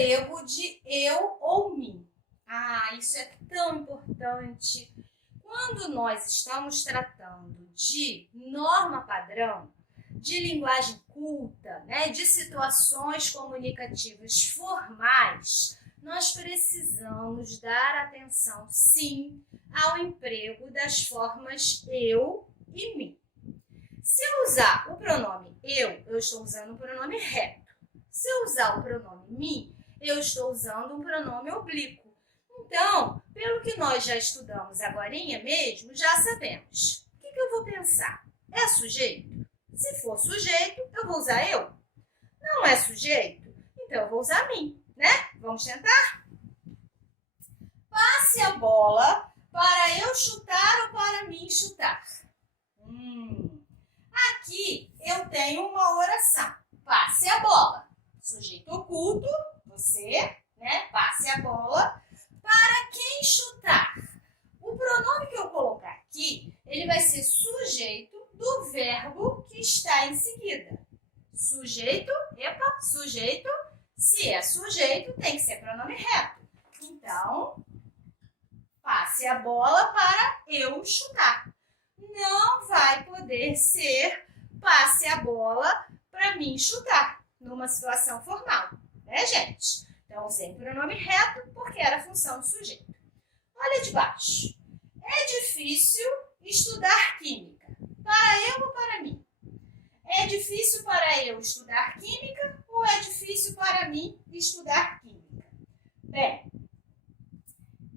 emprego de eu ou mim. Isso é tão importante. Quando nós estamos tratando de norma padrão, de linguagem culta, de situações comunicativas formais, nós precisamos dar atenção, sim, ao emprego das formas eu e mim. Se eu usar o pronome eu estou usando um pronome reto. Se eu usar o pronome mim, eu estou usando um pronome oblíquo. Então, pelo que nós já estudamos agorinha mesmo, já sabemos. O que eu vou pensar? É sujeito? Se for sujeito, eu vou usar eu. Não é sujeito? Então, eu vou usar mim, Vamos tentar? Passe a bola para eu chutar ou para mim chutar. Aqui eu tenho uma oração. Passe a bola. Sujeito oculto, você, Passe a bola para quem chutar. O pronome que eu colocar aqui, ele vai ser sujeito do verbo que está em seguida. Sujeito, sujeito. Se é sujeito, tem que ser pronome reto. Então, passe a bola para eu chutar. Não vai poder ser passe a bola para mim chutar, numa situação formal, gente? Então, usei o pronome reto porque era a função do sujeito. Olha de baixo. É difícil estudar química. Para eu ou para mim? É difícil para eu estudar química ou é difícil para mim estudar química? Bem,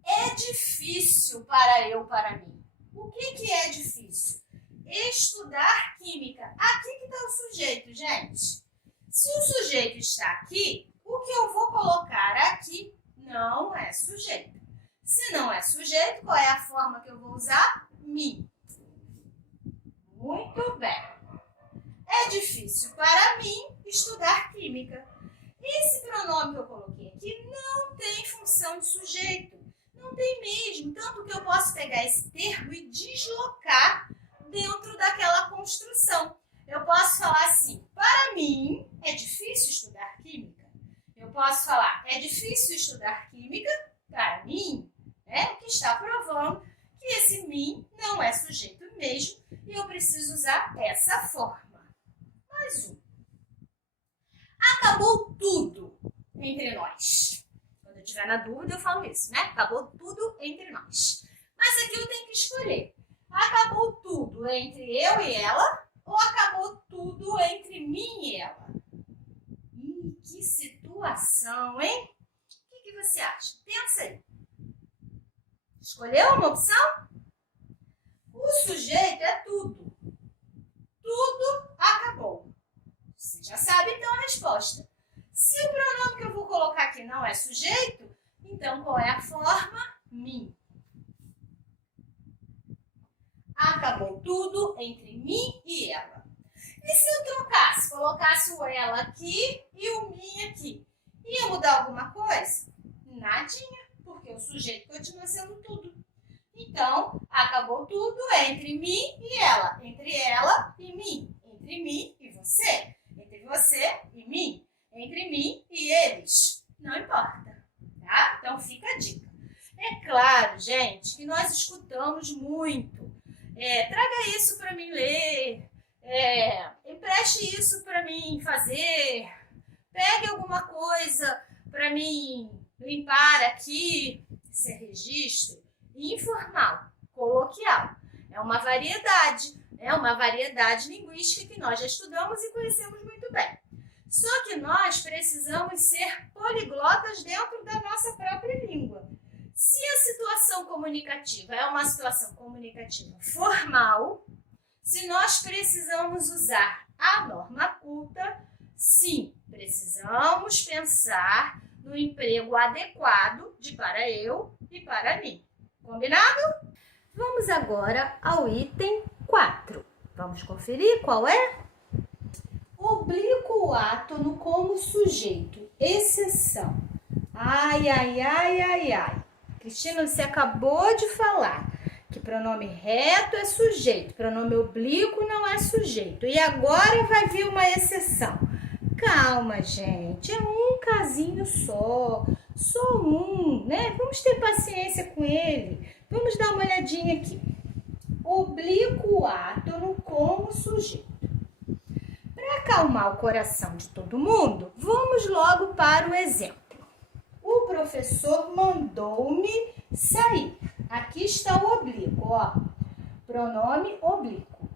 é difícil para eu, para mim. O que é difícil? Estudar química. Aqui que está o sujeito, gente. Se o sujeito está aqui, o que eu vou colocar aqui não é sujeito. Se não é sujeito, qual é a forma que eu vou usar? Me. Muito bem. É difícil para mim estudar química. Esse pronome que eu coloquei aqui não tem função de sujeito. Não tem mesmo. Tanto que eu posso pegar esse termo e deslocar dentro daquela construção. Eu posso falar assim, para mim é difícil estudar química. Eu posso falar, é difícil estudar química para mim, o que está provando que esse mim não é sujeito mesmo e eu preciso usar essa forma. Mais um. Acabou tudo entre nós. Quando eu estiver na dúvida, eu falo isso, Acabou tudo entre nós. Mas aqui eu tenho que escolher. Acabou tudo entre eu e ela ou acabou tudo entre mim e ela? Que situação, hein? O que você acha? Pensa aí. Escolheu uma opção? O sujeito é tudo. Tudo acabou. Você já sabe, então, a resposta. Se o pronome que eu vou colocar aqui não é sujeito, então qual é a forma? Mim. Acabou tudo entre mim e ela. E se eu trocasse, colocasse o ela aqui e o mim aqui? Ia mudar alguma coisa? Nadinha, porque o sujeito continua sendo tudo. Então, acabou tudo entre mim e ela mim, entre mim e você e mim, entre mim e eles. Não importa, tá? Então, fica a dica. É claro, gente, que nós escutamos muito. Traga isso para mim ler, empreste isso para mim fazer, pegue alguma coisa para mim limpar aqui. Isso é registro informal, coloquial. É uma variedade linguística que nós já estudamos e conhecemos muito bem. Só que nós precisamos ser poliglotas dentro da nossa própria língua. Se a situação comunicativa é uma situação comunicativa formal, se nós precisamos usar a norma culta, sim, precisamos pensar no emprego adequado de para eu e para mim. Combinado? Vamos agora ao item 4. Vamos conferir qual é? Oblíquo átono como sujeito, exceção. Ai. Cristina, você acabou de falar que pronome reto é sujeito, pronome oblíquo não é sujeito. E agora vai vir uma exceção. calma, gente. É um casinho só um, né? Vamos ter paciência com ele. Vamos dar uma olhadinha aqui. Oblíquo átono como sujeito. Para acalmar o coração de todo mundo, vamos logo para o exemplo. O professor mandou-me sair. Aqui está o oblíquo, ó. Pronome oblíquo.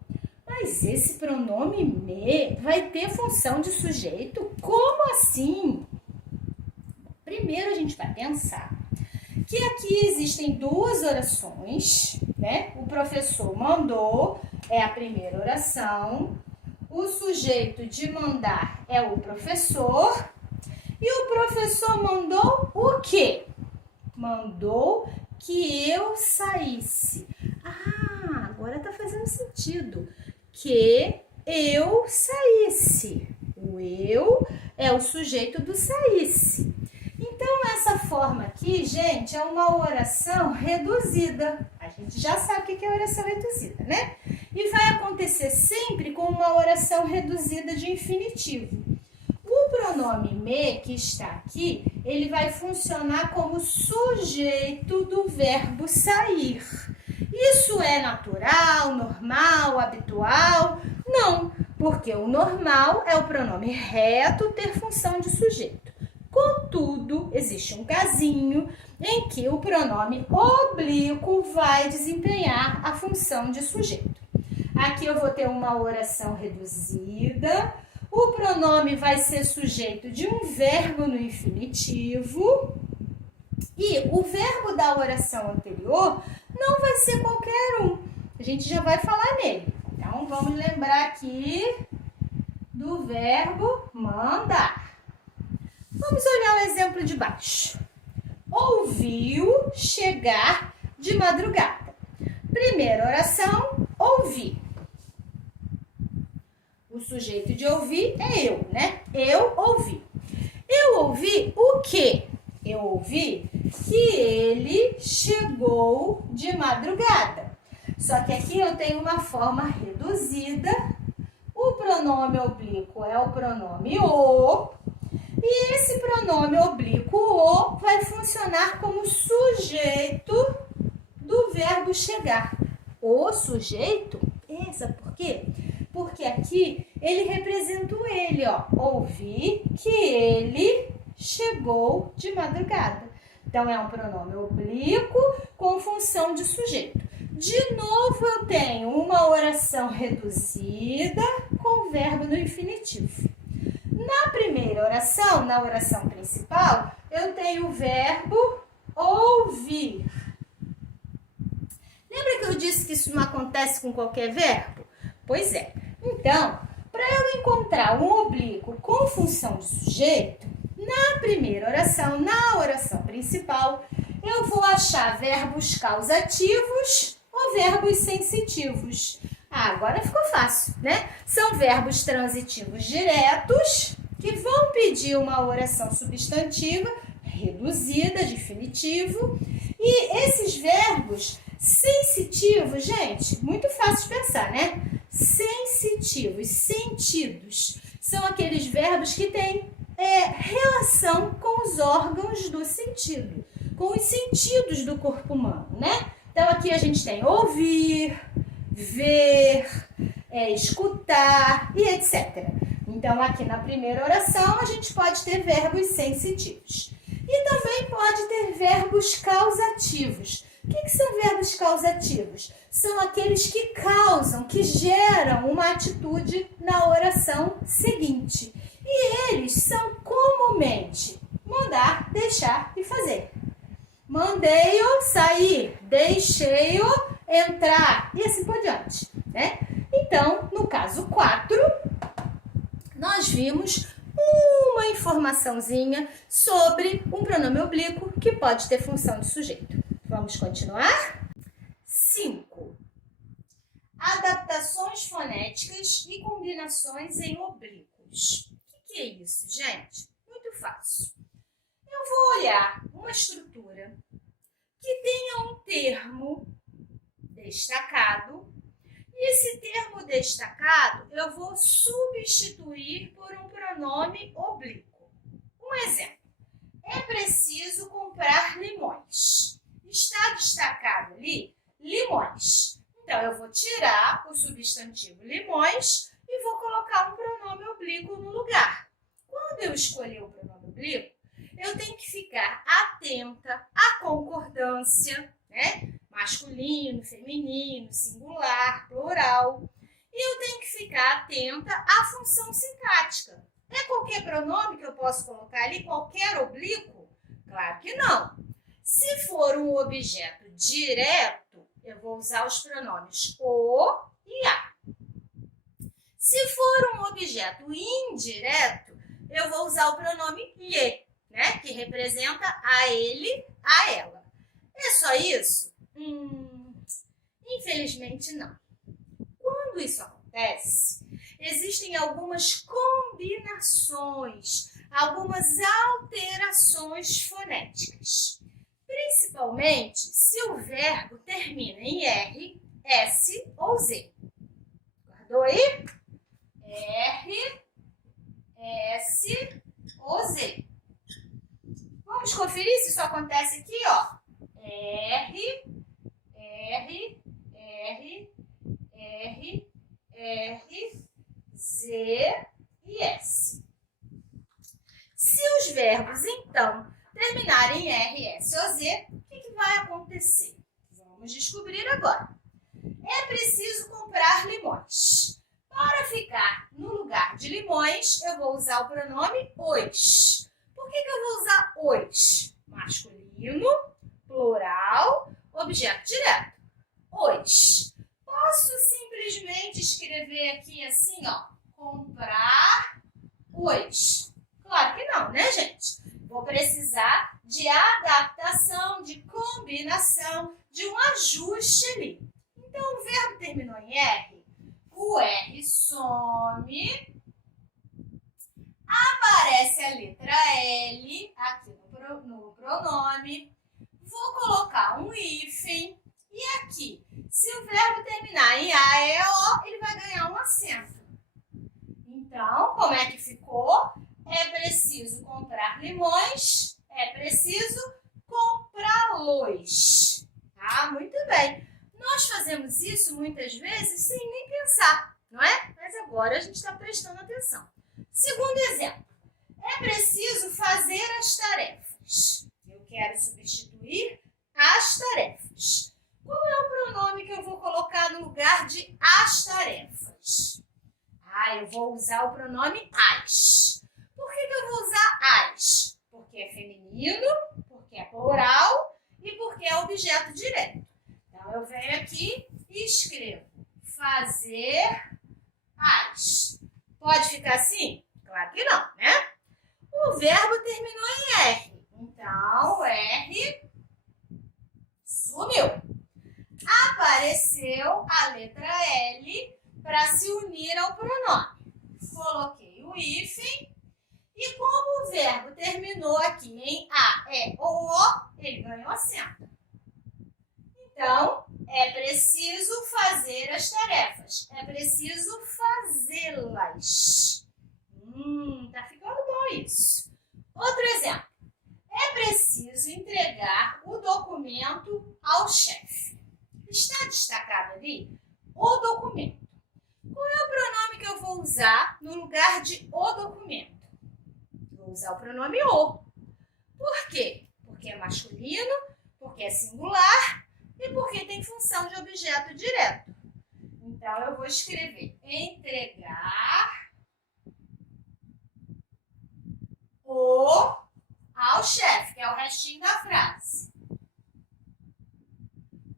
Mas esse pronome me vai ter função de sujeito? Como assim? Primeiro a gente vai pensar que aqui existem duas orações, né? O professor mandou é a primeira oração, o sujeito de mandar é o professor e o professor mandou o quê? Mandou que eu saísse. Ah, agora tá fazendo sentido. Que eu saísse. O eu é o sujeito do saísse. Então, essa forma aqui, gente, é uma oração reduzida. A gente já sabe o que é oração reduzida, né? E vai acontecer sempre com uma oração reduzida de infinitivo. O pronome me, que está aqui, ele vai funcionar como sujeito do verbo sair. Isso é natural, normal, habitual? Não, porque o normal é o pronome reto ter função de sujeito. Contudo, existe um casinho em que o pronome oblíquo vai desempenhar a função de sujeito. Aqui eu vou ter uma oração reduzida. O pronome vai ser sujeito de um verbo no infinitivo. E o verbo da oração anterior não vai ser qualquer um. A gente já vai falar nele. Então, vamos lembrar aqui do verbo mandar. Vamos olhar o exemplo de baixo. Ouviu chegar de madrugada. Primeira oração, ouvi. O sujeito de ouvir é eu, né? Eu ouvi. Eu ouvi o quê? Eu ouvi que ele chegou de madrugada. Só que aqui eu tenho uma forma reduzida. O pronome oblíquo é o pronome o. E esse pronome oblíquo o vai funcionar como sujeito do verbo chegar. O sujeito, sabe por quê? Porque aqui ele representa o ele, ó. Ouvi que ele chegou de madrugada. Então, é um pronome oblíquo com função de sujeito. De novo, eu tenho uma oração reduzida com verbo no infinitivo. Na primeira oração, na oração principal, eu tenho o verbo ouvir. Lembra que eu disse que isso não acontece com qualquer verbo? Pois é. Então, para eu encontrar um oblíquo com função de sujeito, na primeira oração, na oração principal, eu vou achar verbos causativos ou verbos sensitivos. Ah, agora ficou fácil, né? São verbos transitivos diretos que vão pedir uma oração substantiva reduzida, definitivo. E esses verbos sensitivos, gente, muito fácil de pensar, né? Sensitivos, sentidos, são aqueles verbos que têm relação com os órgãos do sentido, com os sentidos do corpo humano, né? Então, aqui a gente tem ouvir, ver, escutar e etc. Então, aqui na primeira oração, a gente pode ter verbos sensitivos. E também pode ter verbos causativos. O que são verbos causativos? São aqueles que causam, que geram uma atitude na oração seguinte. E eles são comumente mandar, deixar e fazer. Mandei-o sair, deixei-o entrar e assim por diante, né? Então, no caso 4, nós vimos uma informaçãozinha sobre um pronome oblíquo que pode ter função de sujeito. Vamos continuar? 5. Adaptações fonéticas e combinações em oblíquos. O que é isso, gente? Muito fácil. Eu vou olhar uma estrutura que tenha um termo destacado E esse termo destacado eu vou substituir por um pronome oblíquo. Um exemplo. É preciso comprar limões. Está destacado ali limões. Então, eu vou tirar o substantivo limões e vou colocar um pronome oblíquo no lugar. Quando eu escolher o pronome oblíquo, eu tenho que ficar atenta à concordância, né? Masculino, feminino, singular, plural. E eu tenho que ficar atenta à função sintática. É qualquer pronome que eu posso colocar ali, qualquer oblíquo? Claro que não. Se for um objeto direto, eu vou usar os pronomes o e a. Se for um objeto indireto, eu vou usar o pronome lhe, né? Que representa a ele, a ela. É só isso? Infelizmente não. Quando isso acontece, existem algumas combinações, algumas alterações fonéticas. Principalmente se o verbo termina em R, S ou Z. Guardou aí? R, S ou Z. Vamos conferir se isso acontece aqui, ó. R, R, R, R, R, Z e S. Se os verbos, então, terminarem em R, S ou Z, o que vai acontecer? Vamos descobrir agora. É preciso comprar limões. Para ficar no lugar de limões, eu vou usar o pronome os. Por que eu vou usar os? Masculino, plural, objeto direto. Os. Posso simplesmente escrever aqui assim, ó, comprar os. Claro que não, né, gente? Vou precisar de adaptação, de combinação, de um ajuste ali. Então, o verbo terminou em R, o R some, aparece a letra L aqui no pronome, vou colocar um hífen e aqui, se o verbo terminar em A, E, O, ele vai ganhar um acento. Então, como é que ficou? É preciso comprar limões, é preciso comprá-los. Tá? Muito bem. Nós fazemos isso muitas vezes sem nem pensar, não é? Mas agora a gente está prestando atenção. Segundo exemplo, é preciso fazer as tarefas. Eu quero substituir as tarefas. Qual é o pronome que eu vou colocar no lugar de as tarefas? Eu vou usar o pronome as. Por que eu vou usar as? Porque é feminino, porque é plural e porque é objeto direto. Então, eu venho aqui e escrevo fazer as. Pode ficar assim? Claro que não, né? O verbo terminou em R. Então, R sumiu. Apareceu a letra L para se unir ao pronome. Coloquei o hífen e como o verbo terminou aqui em A, E ou O, ele ganhou acento. Então, é preciso fazer as tarefas. É preciso fazê-las. Tá ficando bom isso. Outro exemplo. É preciso entregar o documento ao chefe. Está destacado ali o documento. Qual é o pronome que eu vou usar no lugar de o documento? Vou usar o pronome o. Por quê? Porque é masculino, porque é singular e porque tem função de objeto direto. Então, eu vou escrever entregar o ao chefe, que é o restinho da frase.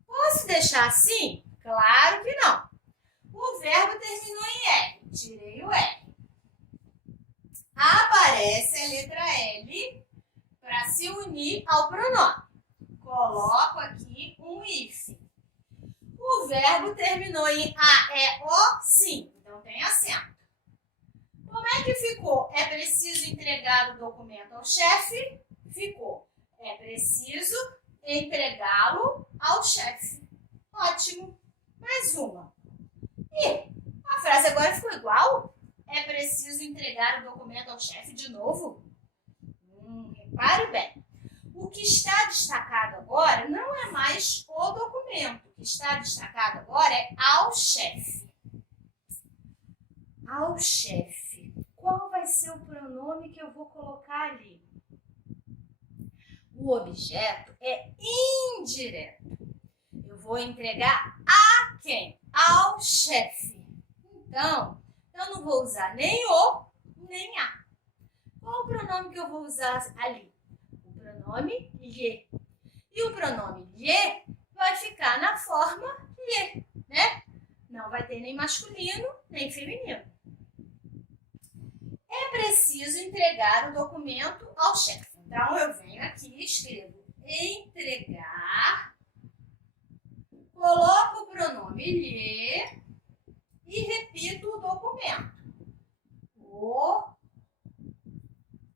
Posso deixar assim? Claro que não. O verbo terminou em R. Tirei o R. Aparece a letra L para se unir ao pronome. Coloco aqui um hífen. O verbo terminou em A, E, O, sim. Então, tem acento. Como é que ficou? É preciso entregar o documento ao chefe? Ficou. É preciso entregá-lo ao chefe. Ótimo. Mais uma. A frase agora ficou igual? É preciso entregar o documento ao chefe de novo? Repare bem. O que está destacado agora não é mais o documento. O que está destacado agora é ao chefe. Ao chefe. Qual vai ser o pronome que eu vou colocar ali? O objeto é indireto. Eu vou entregar a quem? Ao chefe. Então, eu não vou usar nem o, nem a. Qual o pronome que eu vou usar ali? O pronome lhe. E o pronome lhe vai ficar na forma lhe, né? Não vai ter nem masculino, nem feminino. É preciso entregar o documento ao chefe. Então, eu venho aqui e escrevo entregar, coloco o pronome lhe e repito o documento. O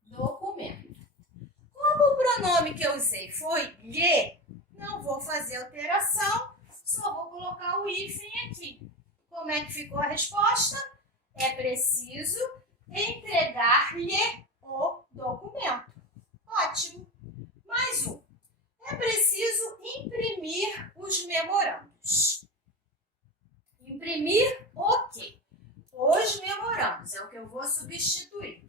documento. Como o pronome que eu usei foi lhe, não vou fazer alteração, só vou colocar o hífen aqui. Como é que ficou a resposta? É preciso entregar-lhe o documento. Ótimo. Mais um. É preciso imprimir os memorandos. Imprimir o quê? Os memorandos. É o que eu vou substituir.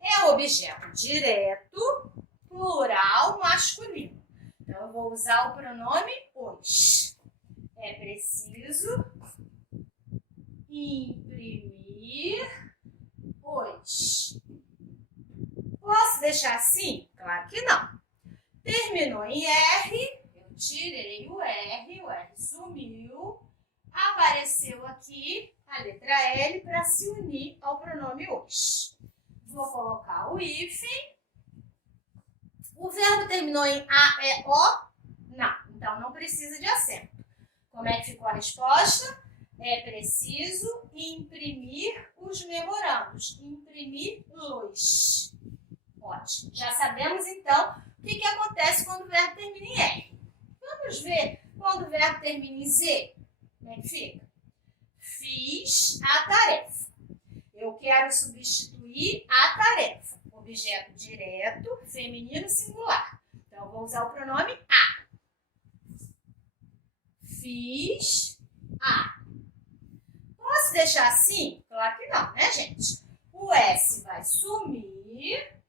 É objeto direto, plural, masculino. Então, eu vou usar o pronome os. É preciso imprimir os. Posso deixar assim? Claro que não. Terminou em R, eu tirei o R sumiu, apareceu aqui a letra L para se unir ao pronome os. Vou colocar o hífen. O verbo terminou em A, E, O? Não, então não precisa de acento. Como é que ficou a resposta? É preciso imprimir os memorandos. Imprimi-los. Ótimo. Já sabemos, então, o que acontece quando o verbo termina em R. Vamos ver quando o verbo termina em Z. Como é que fica? Fiz a tarefa. Eu quero substituir a tarefa. Objeto direto, feminino singular. Então, eu vou usar o pronome a. Fiz a. Posso deixar assim? Claro que não, né, gente? O S vai sumir.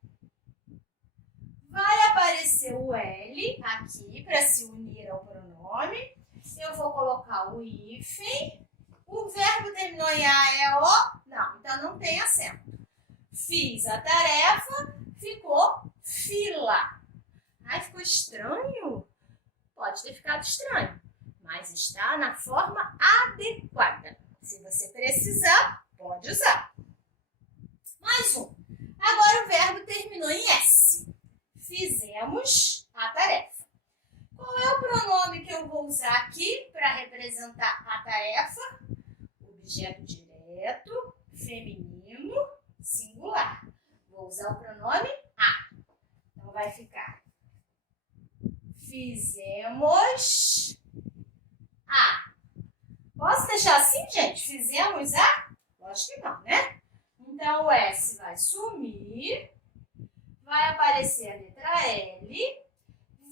Vai aparecer o L aqui para se unir ao pronome. Eu vou colocar o hífen. O verbo terminou em A, E, O? Não, então não tem acento. Fiz a tarefa, ficou fila. Ai, ficou estranho? Pode ter ficado estranho, mas está na forma adequada. Se você precisar, pode usar. Mais um. Agora o verbo terminou em S. Fizemos a tarefa. Qual é o pronome que eu vou usar aqui para representar a tarefa? Objeto direto, feminino, singular. Vou usar o pronome a. Então, vai ficar fizemos a. Posso deixar assim, gente? Fizemos a? Lógico que não, né? Então, o S vai sumir. Vai aparecer a letra L.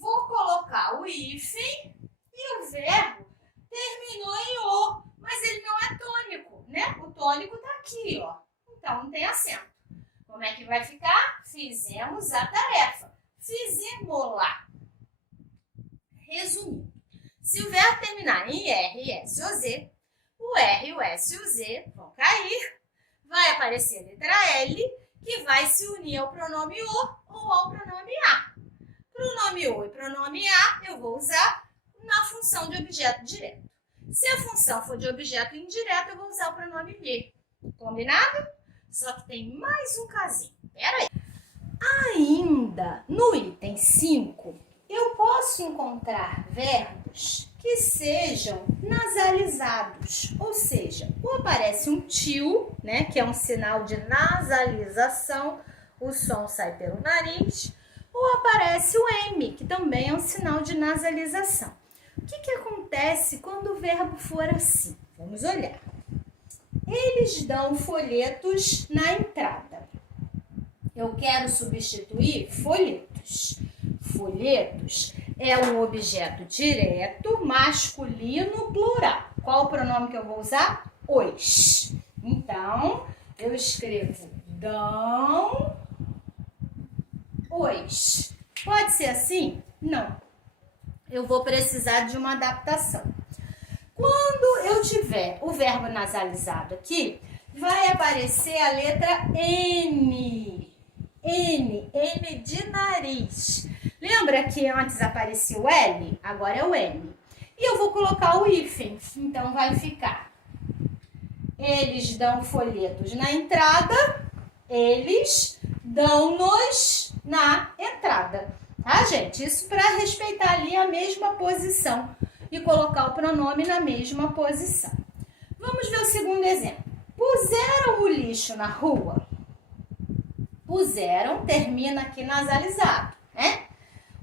Vou colocar o hífen. E o verbo terminou em O. Mas ele não é tônico, né? O tônico tá aqui, ó. Então, não tem acento. Como é que vai ficar? Fizemos a tarefa. Fizemos-la. Resumindo, se o verbo terminar em R, S ou Z, o R, o S e o Z vão cair. Vai aparecer a letra L, que vai se unir ao pronome O ou ao pronome A. Pronome O e pronome A eu vou usar na função de objeto direto. Se a função for de objeto indireto, eu vou usar o pronome lhe. Combinado? Só que tem mais um casinho. Pera aí. Ainda no item 5, eu posso encontrar verbos que sejam nasalizados. Ou seja, ou aparece um tio, né, que é um sinal de nasalização, o som sai pelo nariz, ou aparece o M, que também é um sinal de nasalização. O que acontece quando o verbo for assim? Vamos olhar. eles dão folhetos na entrada. Eu quero substituir folhetos. Folhetos é um objeto direto, masculino, plural. Qual o pronome que eu vou usar? Os. Então, eu escrevo dão os. Pode ser assim? Não. Eu vou precisar de uma adaptação. Quando eu tiver o verbo nasalizado aqui, vai aparecer a letra N. N de nariz. Lembra que antes aparecia o L? Agora é o N. E eu vou colocar o hífen. Então, vai ficar: eles dão folhetos na entrada, eles dão-nos na entrada. Tá, gente? Isso para respeitar ali a mesma posição e colocar o pronome na mesma posição. Vamos ver o segundo exemplo. Puseram o lixo na rua? Puseram, termina aqui nasalizado, né?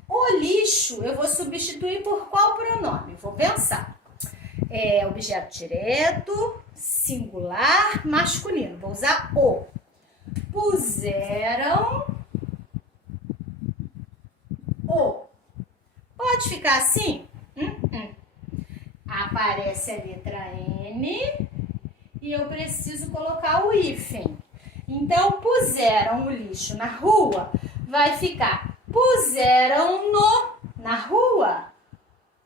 O lixo eu vou substituir por qual pronome? Vou pensar. É objeto direto, singular, masculino. Vou usar o. Puseram o. Pode ficar assim? Aparece a letra N e eu preciso colocar o hífen. Então, puseram o lixo na rua, vai ficar puseram-no na rua.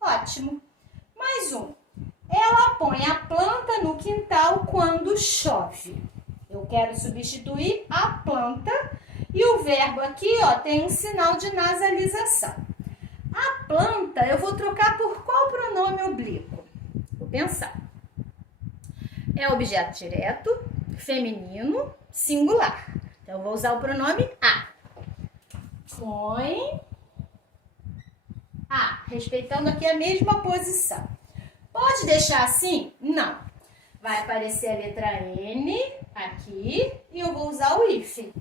Ótimo. Mais um. Ela põe a planta no quintal quando chove. Eu quero substituir a planta e o verbo aqui, ó, tem um sinal de nasalização. A planta eu vou trocar por qual pronome oblíquo? Vou pensar. É objeto direto, feminino, singular. Então, eu vou usar o pronome a. Põe a, respeitando aqui a mesma posição. Pode deixar assim? Não. Vai aparecer a letra N aqui e eu vou usar o hífen.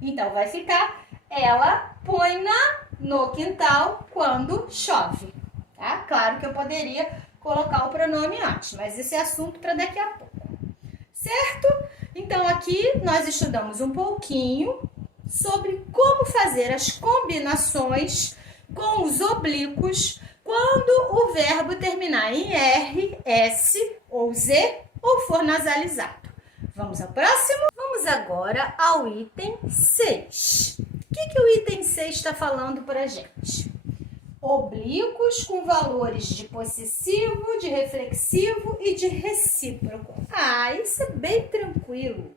Então, vai ficar: ela põe no quintal quando chove. Tá? Claro que eu poderia colocar o pronome antes, mas esse é assunto para daqui a pouco. Certo? Então, aqui nós estudamos um pouquinho sobre como fazer as combinações com os oblíquos quando o verbo terminar em R, S ou Z ou for nasalizado. Vamos ao próximo? Vamos agora ao item 6. O que o item 6 está falando para a gente? Oblíquos com valores de possessivo, de reflexivo e de recíproco. Isso é bem tranquilo.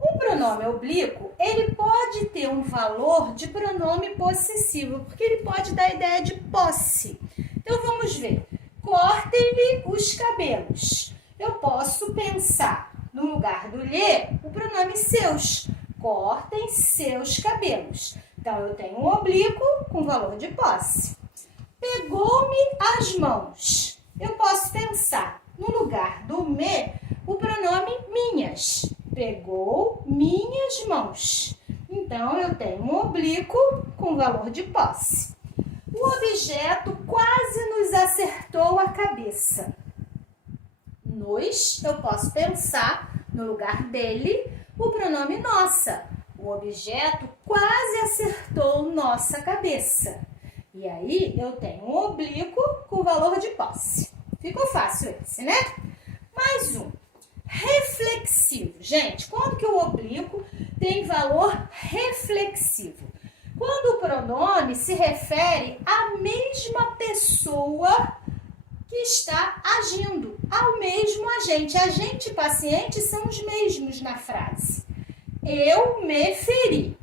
Um pronome oblíquo, ele pode ter um valor de pronome possessivo, porque ele pode dar a ideia de posse. Então, vamos ver. Cortem-lhe os cabelos. Eu posso pensar, no lugar do lhe, o pronome seus. Cortem seus cabelos. Então, eu tenho um oblíquo com valor de posse. Pegou-me as mãos. Eu posso pensar, no lugar do me, o pronome minhas. Pegou minhas mãos. Então, eu tenho um oblíquo com valor de posse. O objeto quase nos acertou a cabeça. Nos, eu posso pensar, no lugar dele, o pronome nossa. O objeto quase acertou nossa cabeça. E aí, eu tenho um oblíquo com valor de posse. Ficou fácil esse, né? Mais um. Reflexivo. Gente, quando que o oblíquo tem valor reflexivo? Quando o pronome se refere à mesma pessoa que está agindo, ao mesmo agente. Agente e paciente são os mesmos na frase. Eu me feri.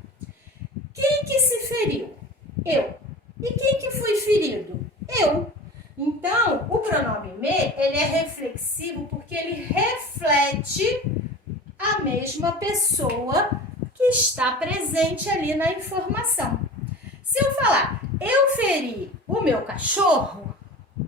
Quem que se feriu? Eu. E quem que foi ferido? Eu. Então, o pronome me, ele é reflexivo porque ele reflete a mesma pessoa que está presente ali na informação. Se eu falar, eu feri o meu cachorro,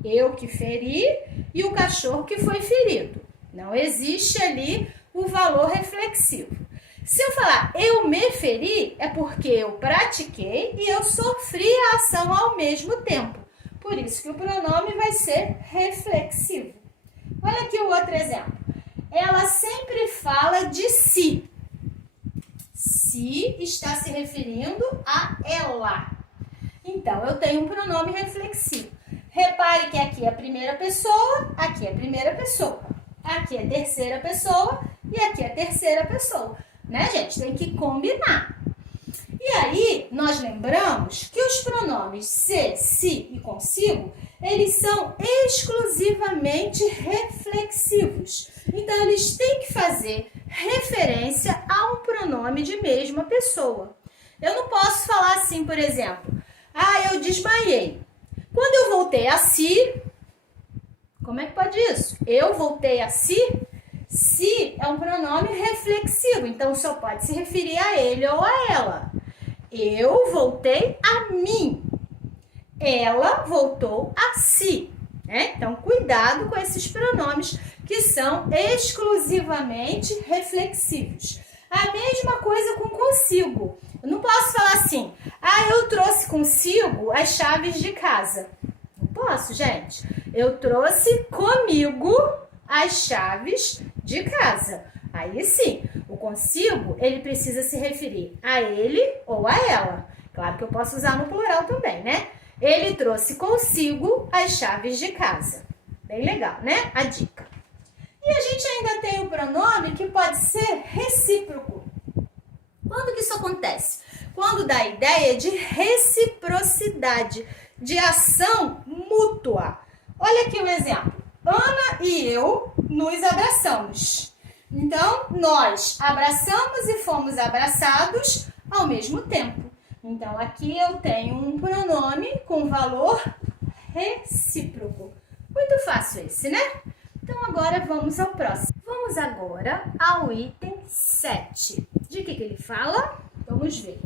eu que feri e o cachorro que foi ferido. Não existe ali o valor reflexivo. Se eu falar, eu me feri, é porque eu pratiquei e eu sofri a ação ao mesmo tempo. Por isso que o pronome vai ser reflexivo. Olha aqui o outro exemplo. ela sempre fala de si. Si está se referindo a ela. Então, eu tenho um pronome reflexivo. Repare que aqui é a primeira pessoa, aqui é a primeira pessoa. Aqui é a terceira pessoa e aqui é a terceira pessoa. Né, gente? Tem que combinar. E aí, nós lembramos que os pronomes se, si e consigo, eles são exclusivamente reflexivos. Então, eles têm que fazer referência a um pronome de mesma pessoa. Eu não posso falar assim, por exemplo, eu desmaiei. Quando eu voltei a si, como é que pode isso? Eu voltei a si? Si é um pronome reflexivo, então só pode se referir a ele ou a ela. Eu voltei a mim. Ela voltou a si. Né? Então, cuidado com esses pronomes que são exclusivamente reflexivos. A mesma coisa com consigo. Eu não posso falar assim, eu trouxe consigo as chaves de casa. Não posso, gente. Eu trouxe comigo as chaves de casa. Aí sim, o consigo, ele precisa se referir a ele ou a ela. Claro que eu posso usar no plural também, né? Ele trouxe consigo as chaves de casa. Bem legal, né? A dica. E a gente ainda tem o pronome que pode ser recíproco. Quando que isso acontece? Quando dá a ideia de reciprocidade, de ação mútua. Olha aqui um exemplo. Ana e eu nos abraçamos. Então, nós abraçamos e fomos abraçados ao mesmo tempo. Então, aqui eu tenho um pronome com valor recíproco. Muito fácil esse, né? Então, agora vamos ao próximo. Vamos agora ao item 7. De que ele fala? Vamos ver.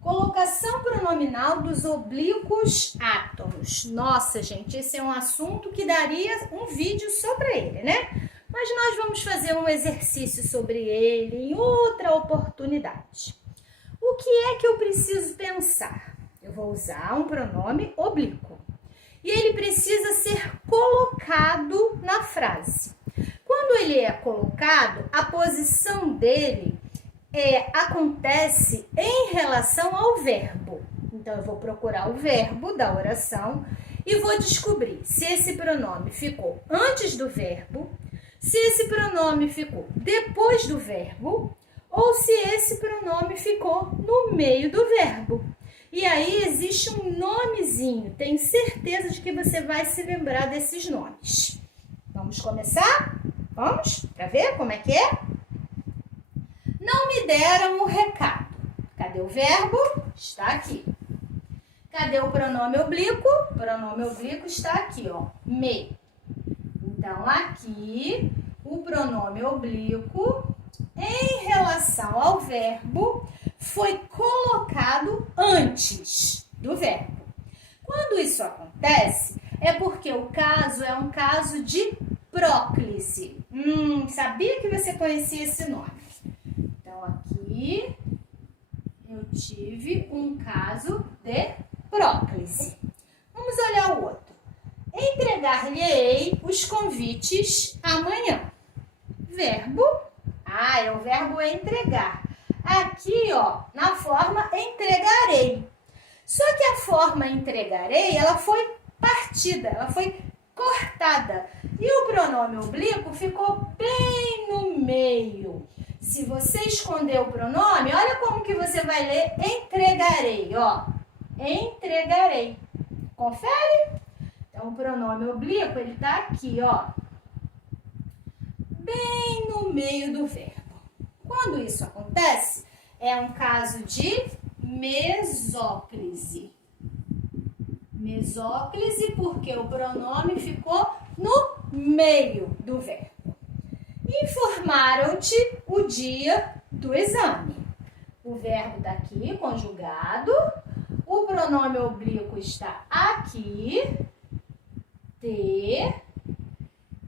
Colocação pronominal dos oblíquos átomos. Nossa, gente, esse é um assunto que daria um vídeo só para ele, né? Mas nós vamos fazer um exercício sobre ele em outra oportunidade. O que é que eu preciso pensar? Eu vou usar um pronome oblíquo. E ele precisa ser colocado na frase. Quando ele é colocado, a posição dele acontece em relação ao verbo. Então, eu vou procurar o verbo da oração e vou descobrir se esse pronome ficou antes do verbo, se esse pronome ficou depois do verbo ou se esse pronome ficou no meio do verbo. E aí existe um nomezinho, tenho certeza de que você vai se lembrar desses nomes. Vamos começar? Vamos? Para ver como é que é? Não me deram o recado. Cadê o verbo? Está aqui. Cadê o pronome oblíquo? O pronome oblíquo está aqui, ó, me. Então, aqui, o pronome oblíquo, em relação ao verbo, foi colocado antes do verbo. Quando isso acontece, é porque o caso é um caso de próclise. Sabia que você conhecia esse nome. Então, aqui, eu tive um caso de próclise. Vamos olhar o outro. Entregar-lhe-ei os convites amanhã. Verbo, é o verbo entregar. Aqui, ó, na forma entregarei. Só que a forma entregarei, ela foi partida, ela foi cortada. E o pronome oblíquo ficou bem no meio. Se você esconder o pronome, olha como que você vai ler entregarei, ó. Entregarei. Confere? Então, o pronome oblíquo, ele tá aqui, ó. Bem no meio do verbo. Quando isso acontece, é um caso de mesóclise. Mesóclise porque o pronome ficou no meio do verbo. Informaram-te o dia do exame. O verbo está aqui, conjugado. O pronome oblíquo está aqui, ter.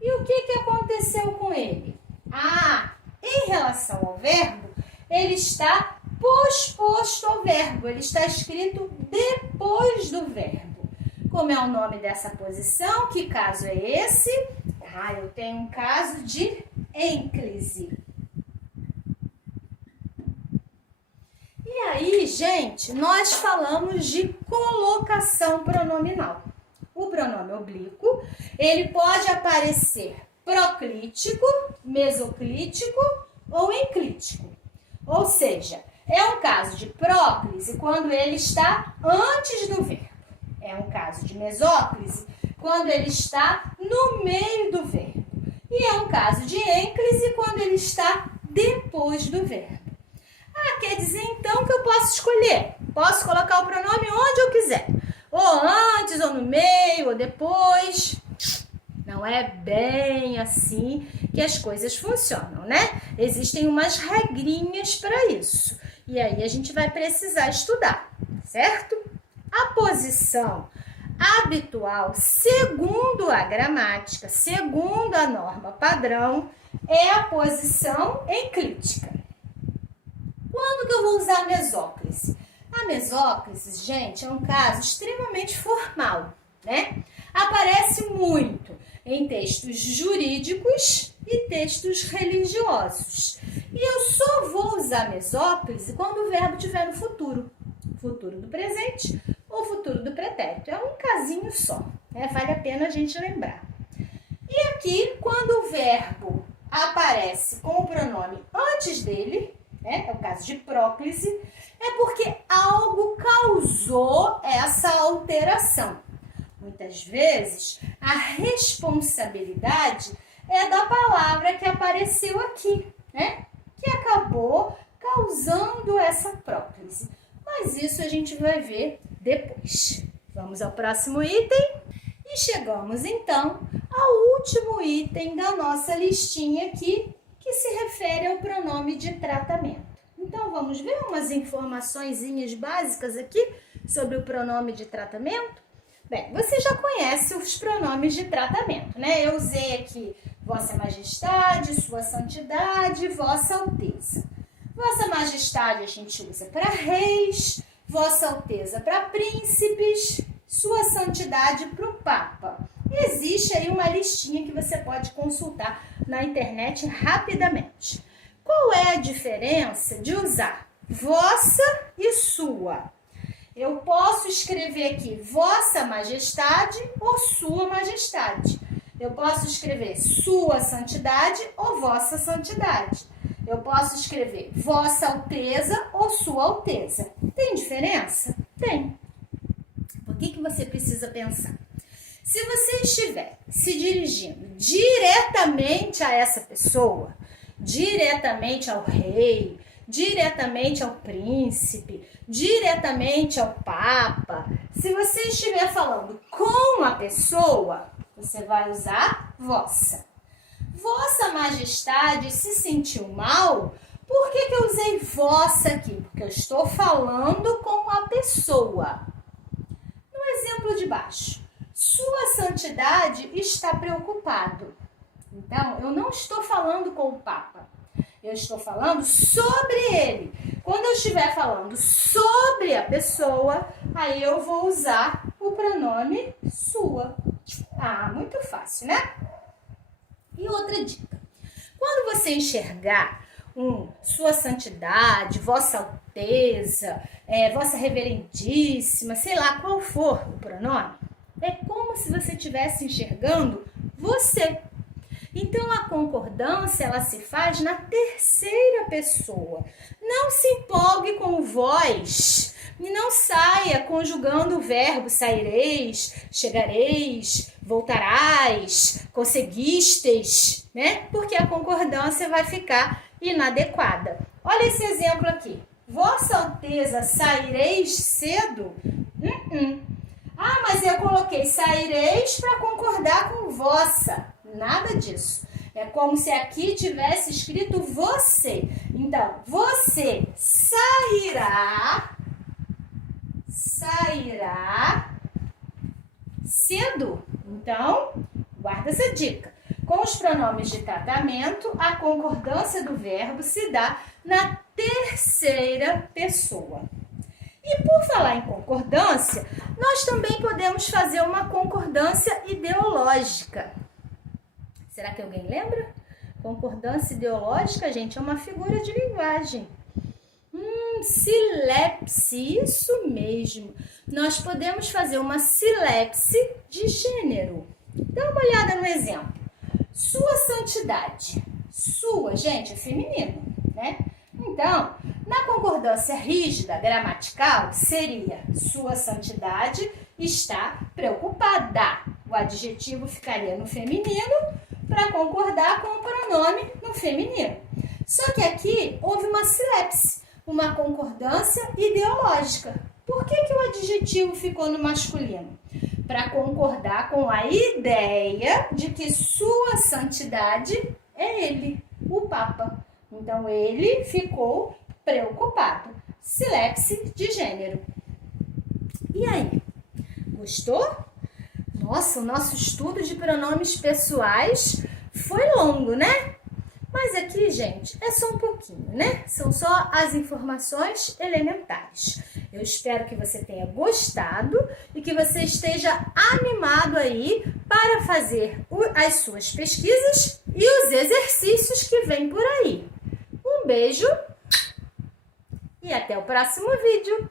E o que aconteceu com ele? Em relação ao verbo, ele está posposto ao verbo. Ele está escrito depois do verbo. Como é o nome dessa posição? Que caso é esse? Eu tenho um caso de ênclise. E aí, gente, nós falamos de colocação pronominal. O pronome oblíquo, ele pode aparecer proclítico, mesoclítico ou enclítico. Ou seja, é um caso de próclise quando ele está antes do verbo. É um caso de mesóclise quando ele está no meio do verbo. E é um caso de ênclise quando ele está depois do verbo. Ah, quer dizer então que eu posso escolher. Posso colocar o pronome onde eu quiser. Ou antes, ou no meio, ou depois. Não é bem assim que as coisas funcionam, né? Existem umas regrinhas para isso. E aí a gente vai precisar estudar, certo? A posição habitual, segundo a gramática, segundo a norma padrão, é a posição enclítica. Quando que eu vou usar a mesóclise? A mesóclise, gente, é um caso extremamente formal, né? Aparece muito em textos jurídicos e textos religiosos. E eu só vou usar mesóclise quando o verbo estiver no futuro. Futuro do presente ou futuro do pretérito. É um casinho só, né? Vale a pena a gente lembrar. E aqui, quando o verbo aparece com o pronome antes dele, né? É o caso de próclise, é porque algo causou essa alteração. Muitas vezes, a responsabilidade é da palavra que apareceu aqui, né? Que acabou causando essa próclise. Mas isso a gente vai ver depois. Vamos ao próximo item. E chegamos, então, ao último item da nossa listinha aqui, que se refere ao pronome de tratamento. Então, vamos ver umas informaçõezinhas básicas aqui sobre o pronome de tratamento? Bem, você já conhece os pronomes de tratamento, né? Eu usei aqui Vossa Majestade, Sua Santidade, Vossa Alteza. Vossa Majestade a gente usa para reis, Vossa Alteza para príncipes, Sua Santidade para o Papa. Existe aí uma listinha que você pode consultar na internet rapidamente. Qual é a diferença de usar Vossa e Sua? Eu posso escrever aqui Vossa Majestade ou Sua Majestade. Eu posso escrever Sua Santidade ou Vossa Santidade. Eu posso escrever Vossa Alteza ou Sua Alteza. Tem diferença? Tem. Por que você precisa pensar? Se você estiver se dirigindo diretamente a essa pessoa, diretamente ao rei, diretamente ao príncipe, diretamente ao papa, se você estiver falando com a pessoa, você vai usar vossa. Vossa Majestade se sentiu mal? Por que eu usei vossa aqui? Porque eu estou falando com a pessoa. No exemplo de baixo, Sua Santidade está preocupado. Então, eu não estou falando com o Papa. Eu estou falando sobre ele. Quando eu estiver falando sobre a pessoa, aí eu vou usar o pronome sua. Ah, muito fácil, né? E outra dica. Quando você enxergar Sua Santidade, Vossa Alteza, Vossa Reverendíssima, sei lá qual for o pronome, é como se você estivesse enxergando você. Então, a concordância, ela se faz na terceira pessoa. Não se empolgue com o vós e não saia conjugando o verbo saireis, chegareis, voltarás, conseguistes, né? Porque a concordância vai ficar inadequada. Olha esse exemplo aqui. Vossa Alteza, saireis cedo? Ah, mas eu coloquei saireis para concordar com vossa. Nada disso. É como se aqui tivesse escrito você. Então, você sairá cedo. Então, guarda essa dica. Com os pronomes de tratamento, a concordância do verbo se dá na terceira pessoa. E por falar em concordância, nós também podemos fazer uma concordância ideológica. Será que alguém lembra? Concordância ideológica, gente, é uma figura de linguagem. Silepse, isso mesmo. Nós podemos fazer uma silepse de gênero. Dá uma olhada no exemplo. Sua santidade. Sua, gente, é feminino, né? Então, na concordância rígida gramatical, seria sua santidade está preocupada. O adjetivo ficaria no feminino para concordar com o pronome no feminino. Só que aqui houve uma silepse, uma concordância ideológica. Por que o adjetivo ficou no masculino? Para concordar com a ideia de que sua santidade é ele, o Papa. Então, ele ficou preocupado. Silepse de gênero. E aí? Gostou? Nossa, o nosso estudo de pronomes pessoais foi longo, né? Mas aqui, gente, é só um pouquinho, né? São só as informações elementares. Eu espero que você tenha gostado e que você esteja animado aí para fazer as suas pesquisas e os exercícios que vêm por aí. Um beijo e até o próximo vídeo!